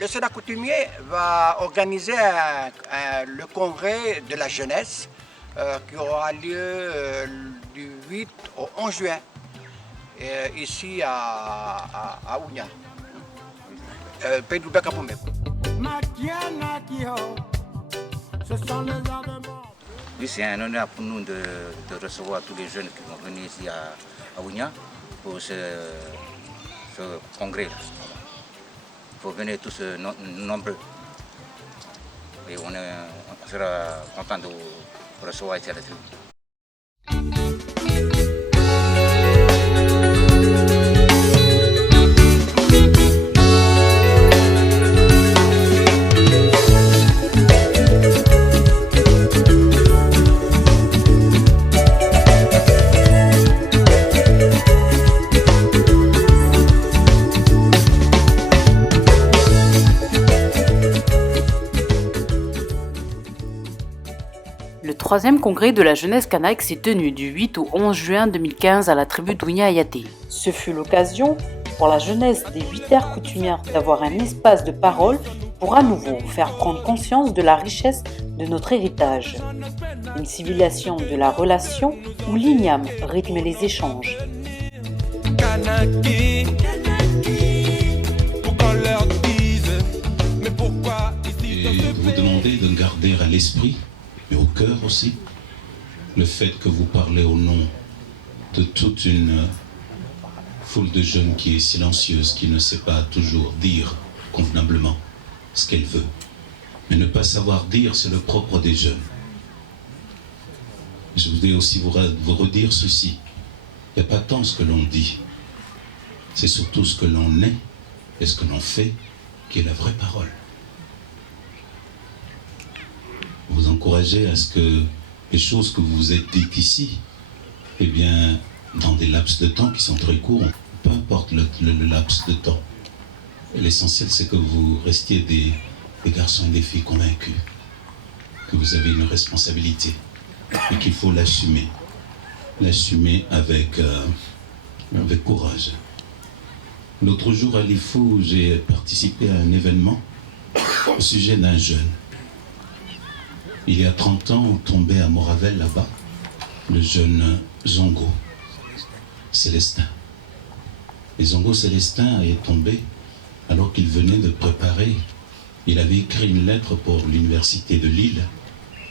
Le Sénat coutumier va organiser le congrès de la jeunesse qui aura lieu du 8 au 11 juin ici à Ounia, pays du Bekapoumé. Oui, c'est un honneur pour nous de recevoir tous les jeunes qui vont venir ici à Ounia pour ce congrès-là. Il faut venir tous nombreux. Et on sera content de vous recevoir ici à la tribu. Le troisième congrès de la jeunesse kanak s'est tenu du 8 au 11 juin 2015 à la tribu d'Ounia Ayaté. Ce fut l'occasion pour la jeunesse des 8 terres coutumières d'avoir un espace de parole pour à nouveau faire prendre conscience de la richesse de notre héritage. Une civilisation de la relation où l'igname rythme les échanges. Et vous demandez de garder à l'esprit et au cœur aussi, le fait que vous parlez au nom de toute une foule de jeunes qui est silencieuse, qui ne sait pas toujours dire convenablement ce qu'elle veut. Mais ne pas savoir dire, c'est le propre des jeunes. Je voudrais aussi vous redire ceci. Il n'y a pas tant ce que l'on dit, c'est surtout ce que l'on est et ce que l'on fait qui est la vraie parole. Vous encourager à ce que les choses que vous vous êtes dites ici, eh bien, dans des laps de temps qui sont très courts, peu importe le laps de temps, l'essentiel c'est que vous restiez des garçons et des filles convaincus que vous avez une responsabilité et qu'il faut l'assumer avec courage. L'autre jour à Lifou, j'ai participé à un événement au sujet d'un jeune. Il y a 30 ans, tombait à Moravel, là-bas, le jeune Zongo Célestin. Et Zongo Célestin est tombé alors qu'il venait de préparer, il avait écrit une lettre pour l'université de Lille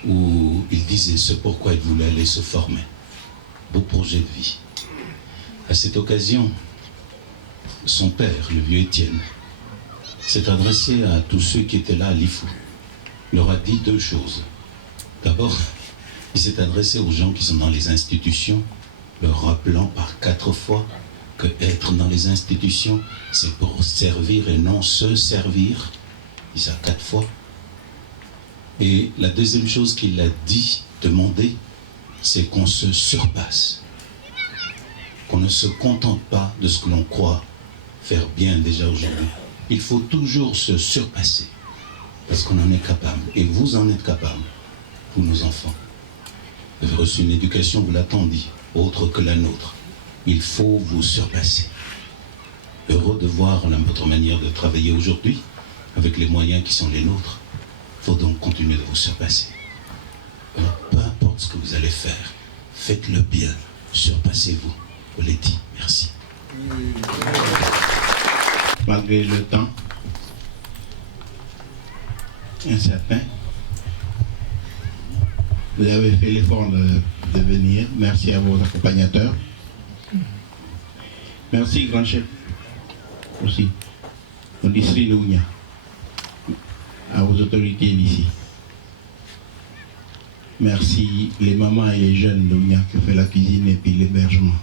où il disait ce pourquoi il voulait aller se former. Beau projet de vie. À cette occasion, son père, le vieux Étienne, s'est adressé à tous ceux qui étaient là à Lifou. Il leur a dit 2 choses. D'abord, il s'est adressé aux gens qui sont dans les institutions, leur rappelant par 4 fois que être dans les institutions, c'est pour servir et non se servir. Il dit ça 4 fois. Et la deuxième chose qu'il a dit, demandé, c'est qu'on se surpasse. Qu'on ne se contente pas de ce que l'on croit faire bien déjà aujourd'hui. Il faut toujours se surpasser. Parce qu'on en est capable. Et vous en êtes capable. Pour nos enfants. Vous avez reçu une éducation, vous l'attendez, autre que la nôtre. Il faut vous surpasser. Heureux de voir votre manière de travailler aujourd'hui, avec les moyens qui sont les nôtres. Il faut donc continuer de vous surpasser. Alors, peu importe ce que vous allez faire, faites-le bien, surpassez-vous. Je l'ai dit, merci. Malgré le temps incertain, vous avez fait l'effort de venir. Merci à vos accompagnateurs. Merci, grand chef. Aussi. Au district de Ounia. À vos autorités d'ici. Merci les mamans et les jeunes d'Ounia qui ont fait la cuisine et puis l'hébergement.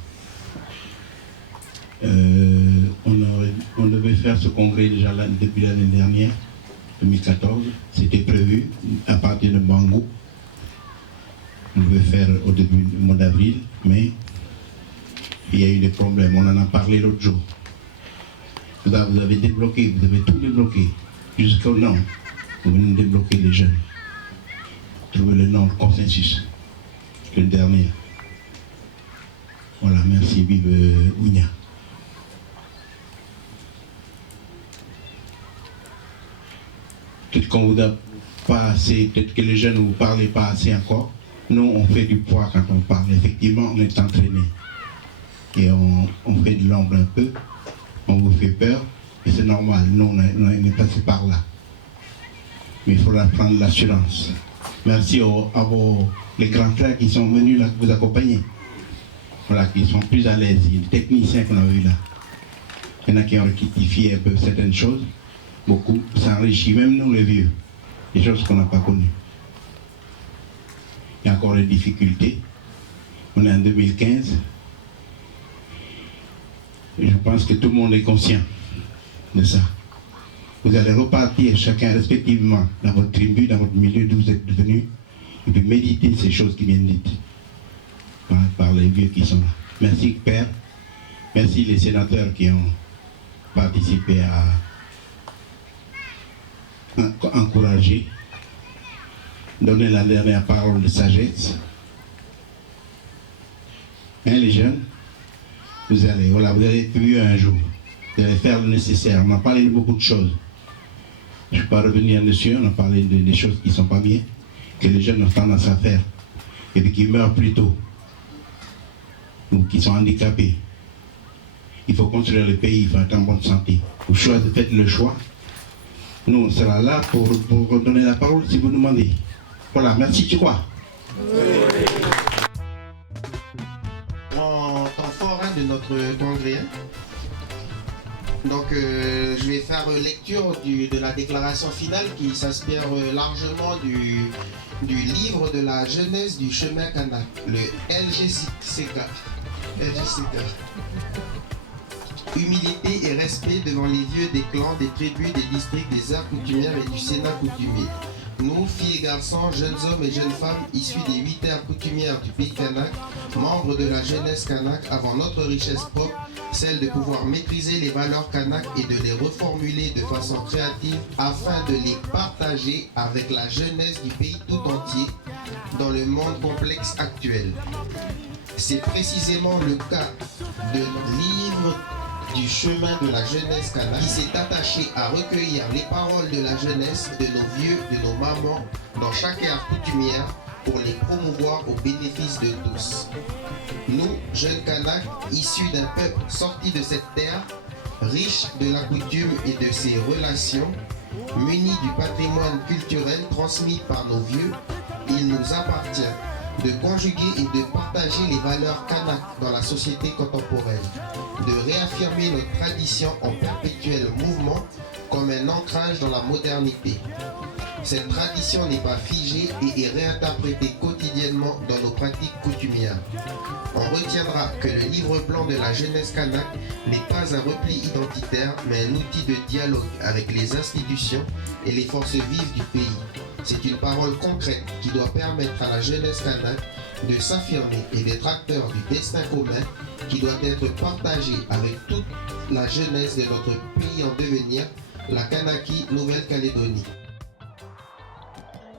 On devait faire ce congrès déjà depuis l'année dernière, 2014. C'était prévu à partir de Bangou. On devait faire au début du mois d'avril, mais il y a eu des problèmes. On en a parlé l'autre jour. Vous avez débloqué, vous avez tout débloqué. Jusqu'au nom, vous venez de débloquer les jeunes. Trouver le nom, le consensus. Le dernier. Voilà, merci, vive Ounia. peut-être qu'on vous a pas assez, peut-être que les jeunes ne vous parlez pas assez encore. Nous, on fait du poids quand on parle. Effectivement, on est entraîné. Et on fait de l'ombre un peu. On vous fait peur. Et c'est normal. Nous, on est passé par là. Mais il faudra prendre l'assurance. Merci les grands frères qui sont venus là vous accompagner. Voilà, qui sont plus à l'aise. Il y a des techniciens qu'on a vus là. Il y en a qui ont rectifié un peu certaines choses. Beaucoup. Ça enrichit même nous les vieux. Des choses qu'on n'a pas connues. Il y a encore des difficultés. On est en 2015. Et je pense que tout le monde est conscient de ça. Vous allez repartir chacun respectivement dans votre tribu, dans votre milieu d'où vous êtes venus, et puis méditer ces choses qui viennent dites par les vieux qui sont là. Merci Père. Merci les sénateurs qui ont participé à encourager, donner la dernière parole de sagesse. Hein, les jeunes, vous allez être vieux un jour. Vous allez faire le nécessaire. On a parlé de beaucoup de choses. Je ne vais pas revenir dessus. On a parlé des choses qui ne sont pas bien, que les jeunes ont tendance à faire, et puis qui meurent plus tôt, ou qui sont handicapés. Il faut construire le pays, il faut être en bonne santé. Vous faites le choix. Nous, on sera là pour donner la parole si vous demandez. Voilà, merci, tu crois? En temps fort de notre congrès. Donc je vais faire lecture de la déclaration finale qui s'inspire largement du livre de la jeunesse du chemin Kanak, le LGCK. Humilité et respect devant les vieux des clans, des tribus, des districts, des aires coutumières et du Sénat coutumier. Nous, filles et garçons, jeunes hommes et jeunes femmes issus des 8 aires coutumières du pays Kanak, membres de la jeunesse Kanak, avons notre richesse propre, celle de pouvoir maîtriser les valeurs Kanak et de les reformuler de façon créative afin de les partager avec la jeunesse du pays tout entier dans le monde complexe actuel. C'est précisément le cas de livre du chemin de la jeunesse Kanak qui s'est attaché à recueillir les paroles de la jeunesse, de nos vieux, de nos mamans dans chaque ère coutumière pour les promouvoir au bénéfice de tous. Nous, jeunes Kanak, issus d'un peuple sorti de cette terre, riche de la coutume et de ses relations, munis du patrimoine culturel transmis par nos vieux, il nous appartient de conjuguer et de partager les valeurs Kanak dans la société contemporaine, de réaffirmer notre tradition en perpétuel mouvement comme un ancrage dans la modernité. Cette tradition n'est pas figée et est réinterprétée quotidiennement dans nos pratiques coutumières. On retiendra que le livre blanc de la jeunesse Kanak n'est pas un repli identitaire, mais un outil de dialogue avec les institutions et les forces vives du pays. C'est une parole concrète qui doit permettre à la jeunesse Kanak de s'affirmer et d'être acteur du destin commun qui doit être partagé avec toute la jeunesse de notre pays en devenir, la Kanaki Nouvelle-Calédonie.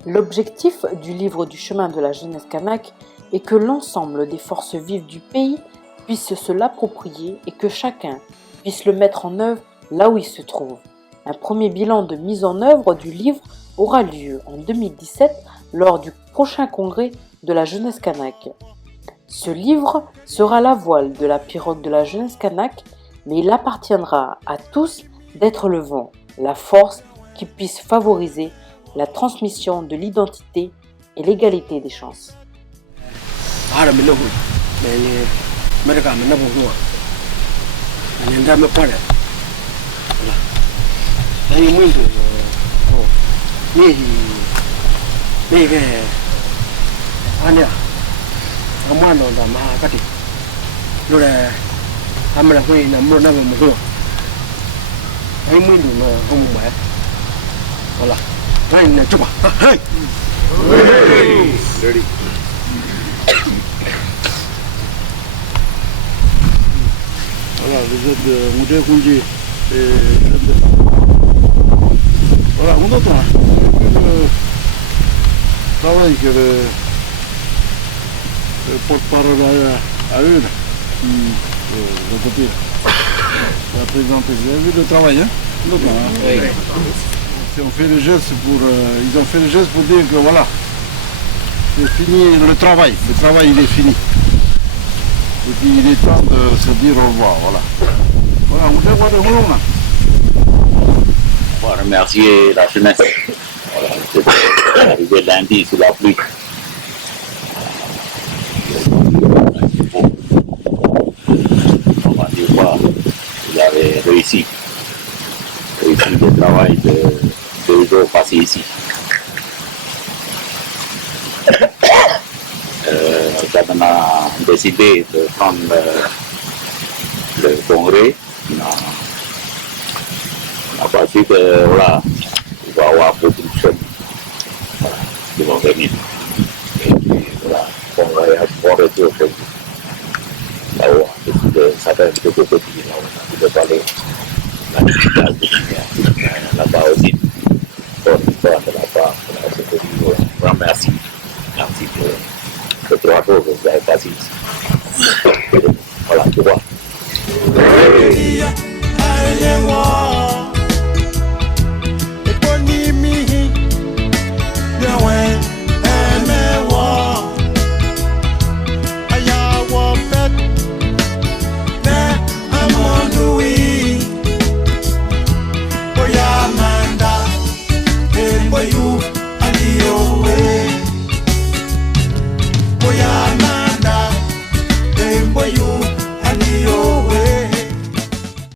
L'objectif du livre du chemin de la jeunesse Kanak est que l'ensemble des forces vives du pays puissent se l'approprier et que chacun puisse le mettre en œuvre là où il se trouve. Un premier bilan de mise en œuvre du livre aura lieu en 2017 lors du prochain congrès de la jeunesse Kanak. Ce livre sera la voile de la pirogue de la jeunesse Kanak, mais il appartiendra à tous d'être le vent, la force qui puisse favoriser la transmission de l'identité et l'égalité des chances. Voilà, vous êtes Moudé Koundji et voilà, on entend le travail que le porte-parole a eu, le côté la présidente. Vous avez vu le travail, hein? On entend, hein? Oui. ils ont fait le geste pour dire que voilà, c'est fini le travail il est fini. Et puis il est temps de se dire au revoir, voilà. Voilà, on va de Hollande. On va remercier la jeunesse. Voilà, c'est arrivé lundi sous la pluie. On va dire quoi, il avait réussi le travail de 2 jours passés ici. On a décidé de prendre le congrès. On a pensé que voilà, il va y avoir beaucoup de personnes qui vont venir.